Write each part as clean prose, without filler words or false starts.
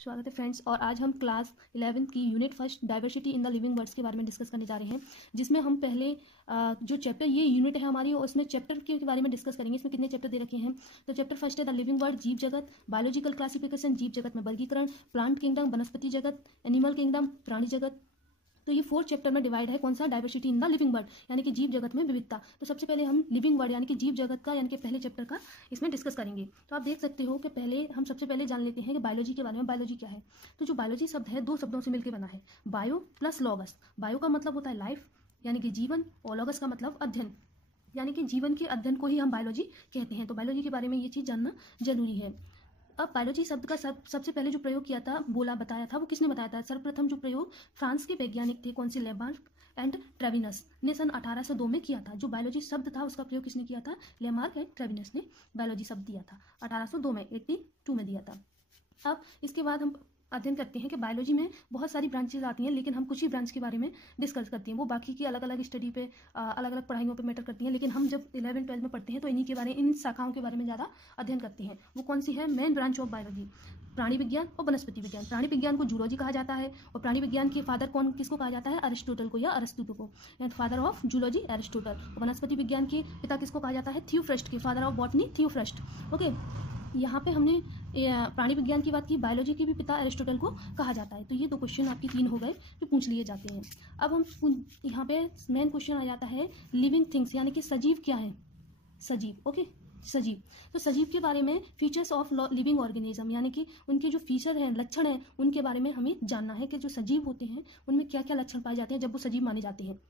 स्वागत है फ्रेंड्स। और आज हम क्लास 11th की unit first diversity in the living words के बारे में डिस्कस करने जा रहे हैं, जिसमें हम पहले जो चैप्टर, ये यूनिट है हमारी, और उसमें चैप्टर के बारे में डिस्कस करेंगे। इसमें कितने चैप्टर दे रखे हैं? तो चैप्टर फर्स्ट है द लिविंग वर्ड, जीव जगत, बायोलॉजिकल क्लासिफिकेशन, जीव जगत में वर्गीकरण, प्लांट किंगडम, वनस्पति जगत, एनिमल किंगडम, प्राणी जगत। तो ये 4 चैप्टर में डिवाइड है। कौन सा? Diversity in the living word, यानी कि जीव जगत में विविधता। तो सबसे पहले हम लिविंग वर्ड यानी कि जीव जगत का, यानी कि पहले चैप्टर का इसमें डिस्कस करेंगे। तो आप देख सकते हो कि पहले हम सबसे पहले जान लेते हैं कि बायोलॉजी के बारे में। बायोलॉजी क्या है? तो जो बायोलॉजी शब्द है 2 शब्दों से मिलकर बना है, बायो प्लस लॉगस। बायो का मतलब होता है लाइफ यानी कि जीवन, और लॉगस का मतलब अध्ययन, यानी कि जीवन के अध्ययन को ही हम बायोलॉजी कहते हैं। तो बायोलॉजी के बारे में ये चीज़ जानना जरूरी है। अब बायोलॉजी शब्द का सबसे पहले जो प्रयोग किया था, बताया था, वो किसने बताया था? सर्वप्रथम जो प्रयोग फ्रांस के वैज्ञानिक थे, कौन से? लेमार्क एंड ट्रेविनस ने सन 1802 में किया था। जो बायोलॉजी शब्द था उसका प्रयोग किसने किया था? लेमार्क एंड ट्रेविनस ने बायोलॉजी शब्द दिया था 1802 में, 82 में दिया था। अब इसके बाद हम अध्ययन करते हैं कि बायोलॉजी में बहुत सारी ब्रांचेज आती हैं, लेकिन हम कुछ ही ब्रांच के बारे में डिस्कस करते हैं। वो बाकी की अलग अलग स्टडी पे, अलग अलग पढ़ाइयों पे मैटर करती हैं, लेकिन हम जब 11-12 में पढ़ते हैं तो इन्हीं के बारे, इन शाखाओं के बारे में ज़्यादा अध्ययन करते हैं। वो कौन सी है? मेन ब्रांच ऑफ बायोलॉजी, प्राणी विज्ञान और वनस्पति विज्ञान। प्राणी विज्ञान को जूलॉजी कहा जाता है, और प्राणी विज्ञान के फादर कौन, किसको कहा जाता है? अरिस्टोटल को या अरस्तु को, फादर ऑफ जूलॉजी एरिस्टोटल। वनस्पति विज्ञान के पिता किसको कहा जाता है? थियोफ्रस्ट के, फादर ऑफ बॉटनी थियोफ्रस्ट। ओके, यहाँ पे हमने प्राणी विज्ञान की बात की, बायोलॉजी के भी पिता एरिस्टोटल को कहा जाता है। तो ये 2 क्वेश्चन आपके 3 हो गए जो पूछ लिए जाते हैं। अब हम यहाँ पे मेन क्वेश्चन आ जाता है लिविंग थिंग्स, यानी कि सजीव क्या है? सजीव। ओके, सजीव। तो सजीव के बारे में फीचर्स ऑफ लिविंग ऑर्गेनिज्म, यानी कि उनके जो फीचर हैं, लक्षण हैं, उनके बारे में हमें जानना है कि जो सजीव होते हैं उनमें क्या क्या लक्षण पाए जाते हैं जब वो सजीव माने जाते हैं।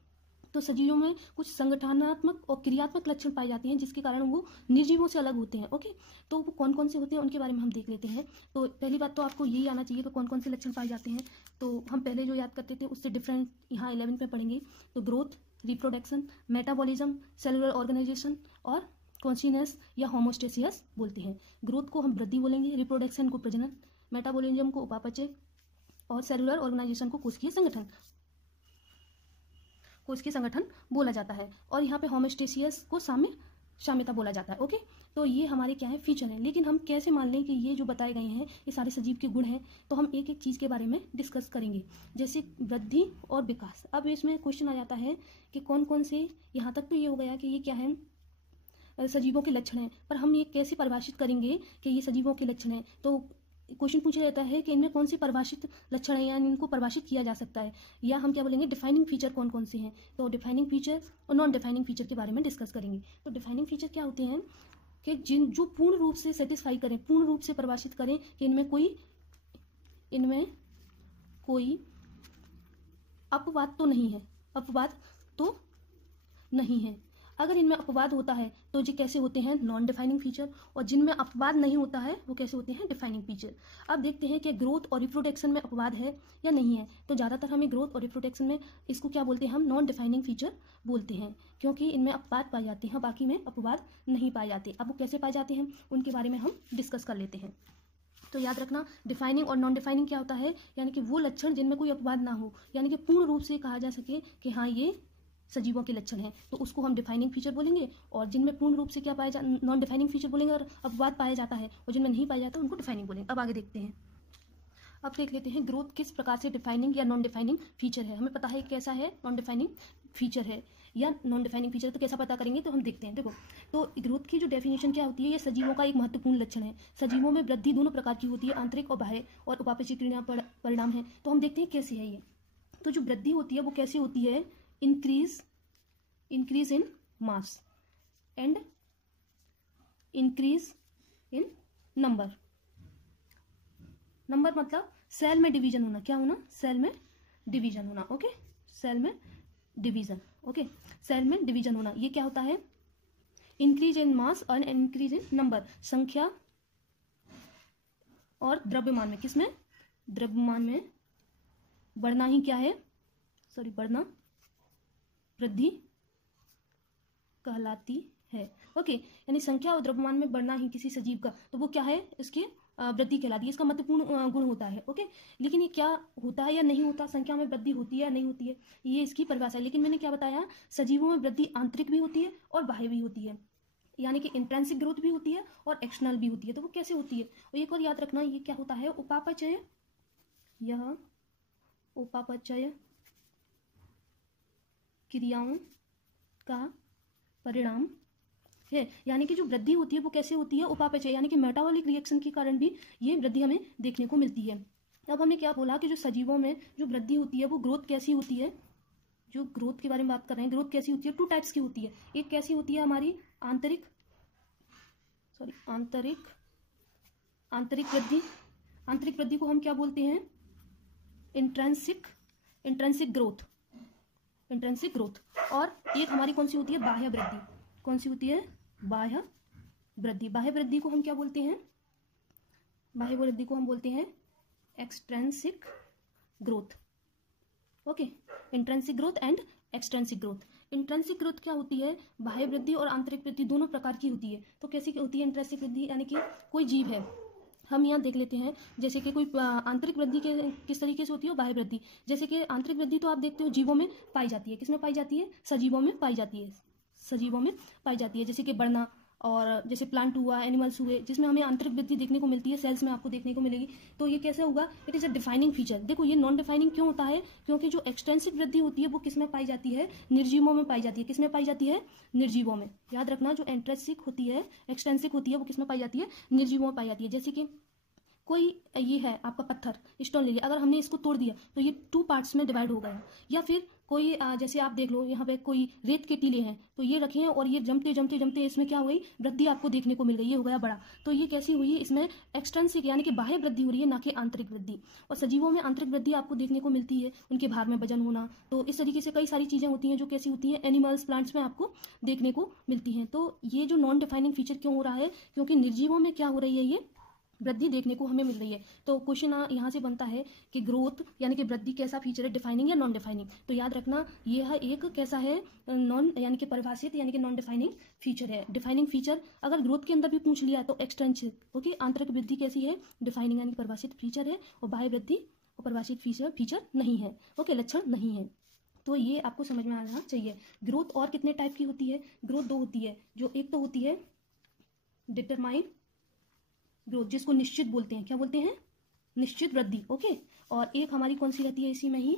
तो सजीवों में कुछ संगठनात्मक और क्रियात्मक लक्षण पाए जाते हैं जिसके कारण वो निर्जीवों से अलग होते हैं। ओके, तो वो कौन कौन से होते हैं उनके बारे में हम देख लेते हैं। तो पहली बात तो आपको यही आना चाहिए कि कौन कौन से लक्षण पाए जाते हैं। तो हम पहले जो याद करते थे उससे डिफरेंट यहाँ 11 में पढ़ेंगे। तो growth, reproduction, metabolism, cellular organisation और कॉन्शियसनेस या होमोस्टेसिस बोलते हैं। ग्रोथ को हम वृद्धि बोलेंगे, रिप्रोडक्शन को प्रजनन, मेटाबॉलिज्म को उपापचय, और सेलुलर ऑर्गेनाइजेशन को कोशिकीय संगठन बोला जाता है। और यहाँ पे होमोस्टेसिस को साम्यता बोला जाता है। ओके, तो ये हमारे क्या है? फीचर हैं। लेकिन हम कैसे मान लें कि ये जो बताए गए हैं ये सारे सजीव के गुण हैं? तो हम एक एक चीज़ के बारे में डिस्कस करेंगे, जैसे वृद्धि और विकास। अब इसमें क्वेश्चन आ जाता है कि कौन कौन से, यहाँ तक तो ये हो गया कि ये क्या है? सजीवों के लक्षण हैं, पर हम ये कैसे परिभाषित करेंगे कि ये सजीवों के लक्षण हैं? तो क्वेश्चन पूछा जाता है कि इनमें कौन से परिभाषित लक्षण हैं, यानी इनको परिभाषित किया जा सकता है, या हम क्या बोलेंगे डिफाइनिंग फीचर कौन कौन से हैं। तो डिफाइनिंग फीचर और नॉन डिफाइनिंग फीचर के बारे में डिस्कस करेंगे। तो डिफाइनिंग फीचर क्या होते हैं कि जो पूर्ण रूप से सेटिस्फाई करें, पूर्ण रूप से परिभाषित करें कि इनमें कोई अपवाद तो नहीं है, अपवाद तो नहीं है। अगर इनमें अपवाद होता है तो ये कैसे होते हैं? Non defining feature. और जिनमें अपवाद नहीं होता है वो कैसे होते हैं? Defining feature. अब देखते हैं कि ग्रोथ और रिप्रोडक्शन में अपवाद है या नहीं है। तो ज़्यादातर हमें ग्रोथ और रिप्रोडक्शन में इसको क्या बोलते हैं? हम नॉन डिफाइनिंग फीचर बोलते हैं, क्योंकि इनमें अपवाद पाए जाते हैं, बाकी में अपवाद नहीं पाए जाते। अब वो कैसे पाए जाते हैं उनके बारे में हम डिस्कस कर लेते हैं। तो याद रखना, डिफाइनिंग और नॉन डिफाइनिंग क्या होता है? यानी कि वो लक्षण जिनमें कोई अपवाद ना हो, यानी कि पूर्ण रूप से कहा जा सके कि हाँ ये सजीवों के लक्षण हैं, तो उसको हम डिफाइनिंग फीचर बोलेंगे। और जिनमें पूर्ण रूप से क्या पाया नॉन डिफाइनिंग फीचर बोलेंगे, और अपवाद पाया जाता है, और जिनमें नहीं पाया जाता उनको डिफाइनिंग बोलेंगे। अब आगे देखते हैं। अब देख लेते हैं ग्रोथ किस प्रकार से डिफाइनिंग या नॉन डिफाइनिंग फीचर है। हमें पता है कैसा है, नॉन डिफाइनिंग फीचर है या नॉन डिफाइनिंग फीचर। तो कैसा पता करेंगे? तो हम देखते हैं। देखो, तो ग्रोथ की जो डेफिनेशन क्या होती है? ये सजीवों का एक महत्वपूर्ण लक्षण है। सजीवों में वृद्धि दोनों प्रकार की होती है, आंतरिक और बाह्य, और उपापचय क्रिया परिणाम है। तो हम देखते हैं कैसी है ये। तो जो वृद्धि होती है वो कैसे होती है? Increase in mass and increase in number. Number मतलब सेल में डिवीजन होना। क्या होना? सेल में डिवीजन होना। ओके, सेल में डिवीजन। ओके, सेल में डिवीजन होना, ये क्या होता है? इंक्रीज इन मास और इंक्रीज इन नंबर। संख्या और द्रव्यमान में, किसमें? द्रव्यमान में बढ़ना ही क्या है? बढ़ना वृद्धि कहलाती है। ओके, यानी संख्या और द्रव्यमान में बढ़ना ही किसी सजीव का, तो वो क्या है? इसके वृद्धि कहलाती है, इसका महत्वपूर्ण गुण होता है। ओके, लेकिन ये क्या होता है या नहीं होता? संख्या में वृद्धि होती है या नहीं होती है, ये इसकी परिभाषा है। लेकिन मैंने क्या बताया? सजीवों में वृद्धि आंतरिक भी होती है और बाह्य भी होती है। यानी कि इंट्रिंसिक ग्रोथ भी होती है और एक्सटर्नल भी होती है। तो वो कैसे होती है? और एक और याद रखना, ये क्या होता है, उपापचय यह उपापचय क्रियाओं का परिणाम है। यानी कि जो वृद्धि होती है वो कैसे होती है, उपापचय यानी कि मेटाबॉलिक रिएक्शन के कारण भी ये वृद्धि हमें देखने को मिलती है। अब हमने क्या बोला कि जो सजीवों में जो वृद्धि होती है वो ग्रोथ कैसी होती है, जो ग्रोथ के बारे में बात कर रहे हैं, ग्रोथ कैसी होती है, 2 टाइप्स की होती है। एक कैसी होती है हमारी आंतरिक वृद्धि। आंतरिक वृद्धि को हम क्या बोलते हैं, इंट्रिंसिक ग्रोथ। और एक हमारी कौन सी होती है, बाह्य वृद्धि। कौन सी होती है, बाह्य वृद्धि। बाह्य वृद्धि को हम क्या बोलते हैं, बाह्य वृद्धि को हम बोलते हैं extrinsic growth. Okay, intrinsic growth and extrinsic growth. Intrinsic growth क्या होती है, बाह्य वृद्धि और आंतरिक वृद्धि दोनों प्रकार की होती है। तो कैसी होती है इंट्रिंसिक वृद्धि, यानी कि कोई जीव है, हम यहाँ देख लेते हैं जैसे कि कोई आंतरिक वृद्धि के किस तरीके से होती है, बाह्य वृद्धि। जैसे कि आंतरिक वृद्धि तो आप देखते हो जीवों में पाई जाती है, किसमें पाई जाती है, सजीवों में पाई जाती है, सजीवों में पाई जाती है। जैसे कि बढ़ना, और जैसे प्लांट हुआ, एनिमल्स हुए, जिसमें हमें आंतरिक वृद्धि देखने को मिलती है, सेल्स में आपको देखने को मिलेगी। तो ये कैसे होगा, it is a defining feature. देखो ये नॉन डिफाइनिंग क्यों होता है, क्योंकि जो एक्सटेंसिव वृद्धि होती है वो किसमें पाई जाती है, निर्जीवों में पाई जाती है। किसमें पाई जाती है, निर्जीवों में। याद रखना, जो इंट्रिंसिक होती है, एक्सटेंसिक होती है, वो किसमें पाई जाती है, निर्जीवों में पाई जाती है। जैसे कि कोई ये है आपका पत्थर, स्टोन ले लिया, अगर हमने इसको तोड़ दिया तो ये 2 पार्ट्स में डिवाइड हो गया। या फिर कोई जैसे आप देख लो यहाँ पे कोई रेत के टीले हैं, तो ये रखे हैं और ये जमते जमते जमते इसमें क्या हुई, वृद्धि आपको देखने को मिल गई, ये हो गया बड़ा। तो ये कैसी हुई, इसमें एक्सटेंसिक यानी कि बाह्य वृद्धि हो रही है, ना कि आंतरिक वृद्धि। और सजीवों में आंतरिक वृद्धि आपको देखने को मिलती है, उनके भार में वजन होना। तो इस तरीके से कई सारी चीज़ें होती हैं जो कैसी होती हैं, एनिमल्स, प्लांट्स में आपको देखने को मिलती हैं। तो ये जो नॉन डिफाइनिंग फीचर क्यों हो रहा है, क्योंकि निर्जीवों में क्या हो रही है, ये वृद्धि देखने को हमें मिल रही है। तो क्वेश्चन यहाँ से बनता है कि ग्रोथ यानी कि वृद्धि कैसा फीचर है, डिफाइनिंग या नॉन डिफाइनिंग। तो याद रखना यह एक कैसा है, नॉन यानी कि परिभाषित यानी कि नॉन डिफाइनिंग फीचर है। डिफाइनिंग फीचर अगर ग्रोथ के अंदर भी पूछ लिया तो एक्सटेंसिव, ओके। आंतरिक वृद्धि कैसी है, डिफाइनिंग यानी कि परिभाषित फीचर है, और बाह्य वृद्धि और परिभाषित फीचर नहीं है, ओके, लक्षण नहीं है। तो ये आपको समझ में आना चाहिए। ग्रोथ और कितने टाइप की होती है, ग्रोथ 2 होती है। जो एक तो होती है डिटरमाइंड ग्रोथ, जिसको निश्चित बोलते हैं, क्या बोलते हैं, निश्चित वृद्धि, ओके। और एक हमारी कौन सी रहती है इसी में ही,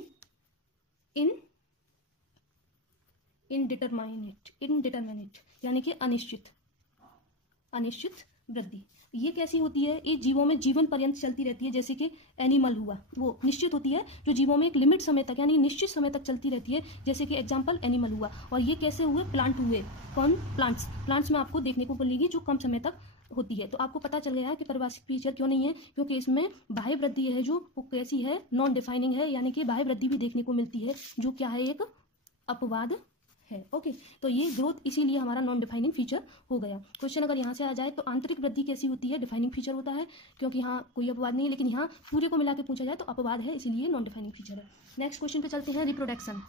इनडिटरमिनेट यानी कि अनिश्चित वृद्धि। ये कैसी होती है, ये जीवों में जीवन पर्यंत चलती रहती है। जैसे कि एनिमल हुआ, वो निश्चित होती है, जो जीवों में एक लिमिट समय तक यानी निश्चित समय तक चलती रहती है। जैसे कि एग्जांपल एनिमल हुआ। और ये कैसे हुए, प्लांट हुए, कौन, प्लांट्स में आपको देखने को मिलेगी जो कम समय तक होती है। तो आपको पता चल गया है कि परिभाषित फीचर क्यों नहीं है, क्योंकि इसमें बाह्य वृद्धि है जो वो कैसी है, नॉन डिफाइनिंग है, यानी कि बाह्य वृद्धि भी देखने को मिलती है जो क्या है, एक अपवाद है, ओके। तो ये ग्रोथ इसीलिए हमारा नॉन डिफाइनिंग फीचर हो गया। क्वेश्चन अगर यहाँ से आ जाए तो आंतरिक वृद्धि कैसी होती है, डिफाइनिंग फीचर होता है, क्योंकि यहाँ कोई अपवाद नहीं है, लेकिन यहाँ पूरे को मिला के पूछा जाए तो अपवाद है, इसीलिए नॉन डिफाइनिंग फीचर है। नेक्स्ट क्वेश्चन पे चलते हैं, रिप्रोडक्शन।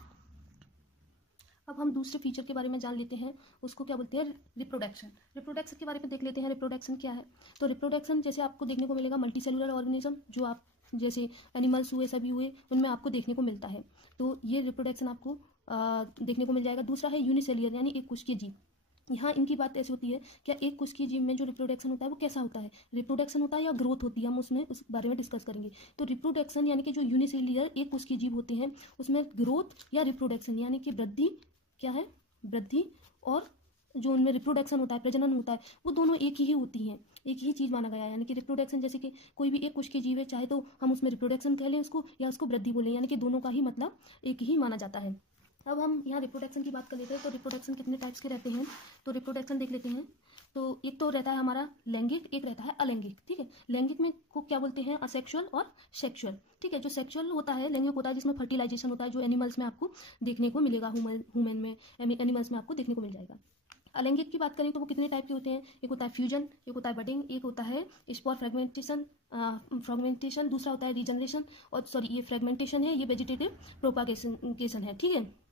अब हम दूसरे फीचर के बारे में जान लेते हैं, उसको क्या बोलते हैं, रिप्रोडक्शन। रिप्रोडक्शन के बारे में देख लेते हैं, रिप्रोडक्शन क्या है। तो रिप्रोडक्शन जैसे आपको देखने को मिलेगा मल्टी सेलुलर ऑर्गेनिज्म, जो आप जैसे एनिमल्स हुए, सभी हुए, उनमें आपको देखने को मिलता है। तो ये रिप्रोडक्शन आपको देखने को मिल जाएगा। दूसरा है यूनिसेल्युलर यानी एक कोशिकीय जीव। यहाँ इनकी बात ऐसी होती है, क्या एक कोशिकीय जीव में जो रिप्रोडक्शन होता है वो कैसा होता है, रिप्रोडक्शन होता है या ग्रोथ होती है, हम उसमें उस बारे में डिस्कस करेंगे। तो रिप्रोडक्शन यानी कि जो यूनिसेल्युलर एक कोशिकीय जीव होते हैं उसमें ग्रोथ या रिप्रोडक्शन यानी कि वृद्धि क्या है, वृद्धि, और जो उनमें रिप्रोडक्शन होता है, प्रजनन होता है, वो दोनों एक ही होती हैं, एक ही चीज़ माना गया है। यानी कि रिप्रोडक्शन जैसे कि कोई भी एक कोशिकीय जीव है, चाहे तो हम उसमें रिप्रोडक्शन कह लें उसको या उसको वृद्धि बोलें, यानी कि दोनों का ही मतलब एक ही माना जाता है। अब हम यहाँ रिप्रोडक्शन की बात कर लेते हैं। तो रिप्रोडक्शन कितने टाइप्स के रहते हैं, तो रिप्रोडक्शन देख लेते हैं। तो एक तो रहता है हमारा लैंगिक, एक रहता है अलैंगिक, ठीक है। लैंगिक में को क्या बोलते हैं, असेक्सुअल और सेक्सुअल, ठीक है। जो सेक्सुअल होता है, लैंगिक होता है जिसमें फर्टिलाइजेशन होता है, जो एनिमल्स में आपको देखने को मिलेगा, ह्यूमन में, एनिमल्स में आपको देखने को मिल जाएगा। अलैंगिक की बात करें तो वो कितने टाइप के होते हैं, एक होता है फ्यूजन, एक होता है बडिंग, एक होता है स्पोर फ्रेगमेंटेशन, दूसरा होता है रीजनरेशन, और सॉरी ये फ्रेगमेंटेशन है, ये वेजिटेटिव प्रोपागेशन है, ठीक है।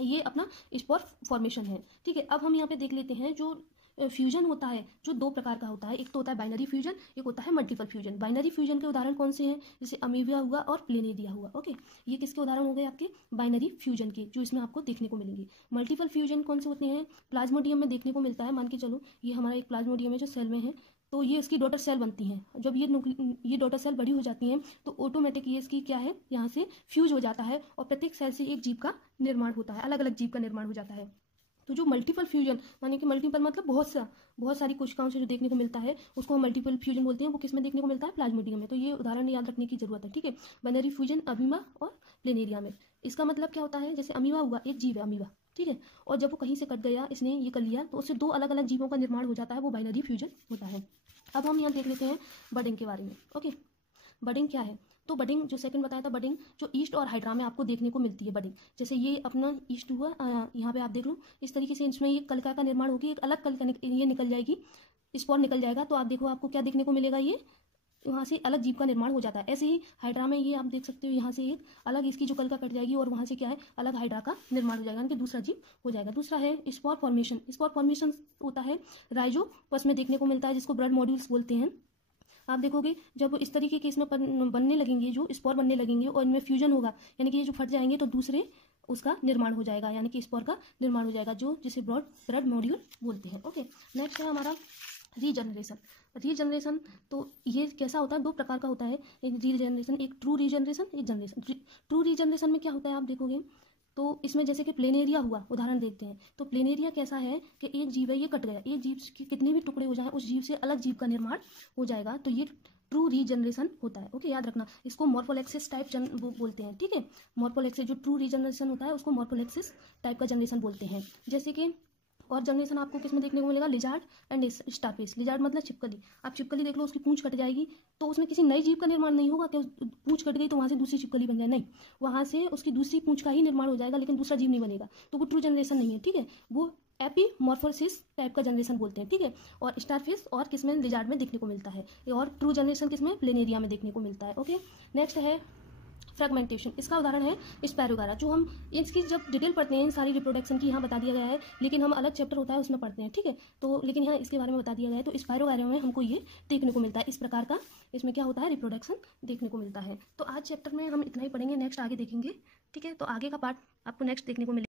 ये अपना स्पोर फॉर्मेशन है, ठीक है। अब हम यहाँ पे देख लेते हैं जो फ्यूजन होता है, जो 2 प्रकार का होता है, एक तो होता है बाइनरी फ्यूजन, एक होता है मल्टीपल फ्यूजन। बाइनरी फ्यूजन के उदाहरण कौन से हैं, जैसे अमीबिया हुआ और प्लेनेरिया हुआ, ओके। ये किसके उदाहरण हो गए आपके, बाइनरी फ्यूजन के, जो इसमें आपको देखने को मिलेंगे। मल्टीपल फ्यूजन कौन से होते हैं, प्लाज्मोडियम में देखने को मिलता है। मान के चलो ये हमारा एक प्लाज्मोडियम है जो सेल में है, तो ये इसकी डॉटर सेल बनती हैं। जब ये डॉटर सेल बड़ी हो जाती हैं तो ऑटोमेटिक ये इसकी क्या है, यहाँ से फ्यूज हो जाता है और प्रत्येक सेल से एक जीव का निर्माण होता है, अलग अलग जीव का निर्माण हो जाता है। तो जो मल्टीपल फ्यूजन, यानी कि मल्टीपल मतलब बहुत सारी कोशिकाओं से जो देखने को मिलता है उसको हम मल्टीपल फ्यूजन बोलते हैं। वो किस में देखने को मिलता है, प्लाज्मोडियम में। तो ये उदाहरण याद रखने की जरूरत है, ठीक है। बाइनरी फ्यूजन अमीबा और प्लेनेरिया में। इसका मतलब क्या होता है, जैसे अमीबा हुआ, एक जीव है अमीबा, ठीक है, और जब वो कहीं से कट गया, इसने ये कर लिया, तो उससे दो अलग अलग जीवों का निर्माण हो जाता है, वो बाइनरी फ्यूजन होता है। अब हम यहाँ देख लेते हैं बडिंग के बारे में। ओके, बडिंग क्या है, तो बडिंग जो सेकंड बताया था, बडिंग जो ईस्ट और हाइड्रा में आपको देखने को मिलती है। बडिंग जैसे ये अपना ईस्ट हुआ, यहाँ पे आप देख लो इस तरीके से इसमें ये कलिका का निर्माण होगी, एक अलग कलिका ये निकल जाएगी, स्पोर निकल जाएगा। तो आप देखो आपको क्या देखने को मिलेगा, ये वहाँ से अलग जीव का निर्माण हो जाता है। ऐसे ही हाइड्रा में ये आप देख सकते हो, यहाँ से एक अलग इसकी जो कलिका कट जाएगी और वहाँ से क्या है, अलग हाइड्रा का निर्माण हो जाएगा, यानी कि दूसरा जीव हो जाएगा। दूसरा है स्पोर फॉर्मेशन। स्पोर फॉर्मेशन होता है राइजोपस में देखने को मिलता है, जिसको ब्लड मॉड्यूल्स बोलते हैं। आप देखोगे जब इस तरीके के इसमें बनने लगेंगे, जो स्पोर बनने लगेंगे और इनमें फ्यूजन होगा, यानी कि ये जो फट जाएंगे तो दूसरे उसका निर्माण हो जाएगा, यानी कि स्पोर का निर्माण हो जाएगा, जो जिसे ब्लड मॉड्यूल बोलते हैं। ओके, नेक्स्ट है हमारा रीजनरेशन। रीजनरेशन तो ये कैसा होता है, दो प्रकार का होता है, एक रीजनरेशन, एक ट्रू रीजनरेशन, एक जनरेशन। ट्रू रीजनरेशन में क्या होता है, आप देखोगे तो इसमें जैसे कि प्लेनेरिया हुआ, उदाहरण देखते हैं। तो प्लेनेरिया कैसा है कि एक जीव है, ये कट गया, एक जीव के कितने भी टुकड़े हो जाए, उस जीव से अलग जीव का निर्माण हो जाएगा, तो ये ट्रू रीजनरेशन होता है। ओके, याद रखना, इसको मॉर्फोलेक्सिस टाइप बोलते हैं, ठीक है। मॉर्फोलेक्सिस जो ट्रू रीजनरेशन होता है उसको मॉर्फोलेक्सिस टाइप का जनरेशन बोलते हैं। जैसे कि और जनरेशन आपको किसमें देखने को मिलेगा, लिजार्ड एंड स्टारफिश। लिजार्ड मतलब छिपकली, आप छिपकली देख लो, उसकी पूंछ कट जाएगी तो उसमें किसी नई जीव का निर्माण नहीं होगा कि पूंछ कट गई तो वहाँ से दूसरी छिपकली बन जाए, नहीं, वहाँ से उसकी दूसरी पूंछ का ही निर्माण हो जाएगा, लेकिन दूसरा जीव नहीं बनेगा, तो वो ट्रू जनरेशन नहीं है, ठीक है। वो एपीमॉर्फोसिस टाइप का जनरेशन बोलते हैं, ठीक है। और स्टारफिश और किसमें, लिजार्ड में देखने को मिलता है, और ट्रू जनरेशन किसमें, प्लेनेरिया में देखने को मिलता है। ओके, नेक्स्ट है फ्रेगमेंटेशन। इसका उदाहरण है स्पैरोगारा, जो हम इसकी जब डिटेल पढ़ते हैं सारी रिप्रोडक्शन की, यहाँ बता दिया गया है, लेकिन हम अलग चैप्टर होता है उसमें पढ़ते हैं, ठीक है। तो लेकिन यहाँ इसके बारे में बता दिया गया है, तो स्पैरोगारा में हमको ये देखने को मिलता है, इस प्रकार का इसमें क्या होता है, रिप्रोडक्शन देखने को मिलता है। तो आज चैप्टर में हम इतना ही पढ़ेंगे, नेक्स्ट आगे देखेंगे, ठीक है। तो आगे का पार्ट आपको नेक्स्ट देखने को मिलेगा।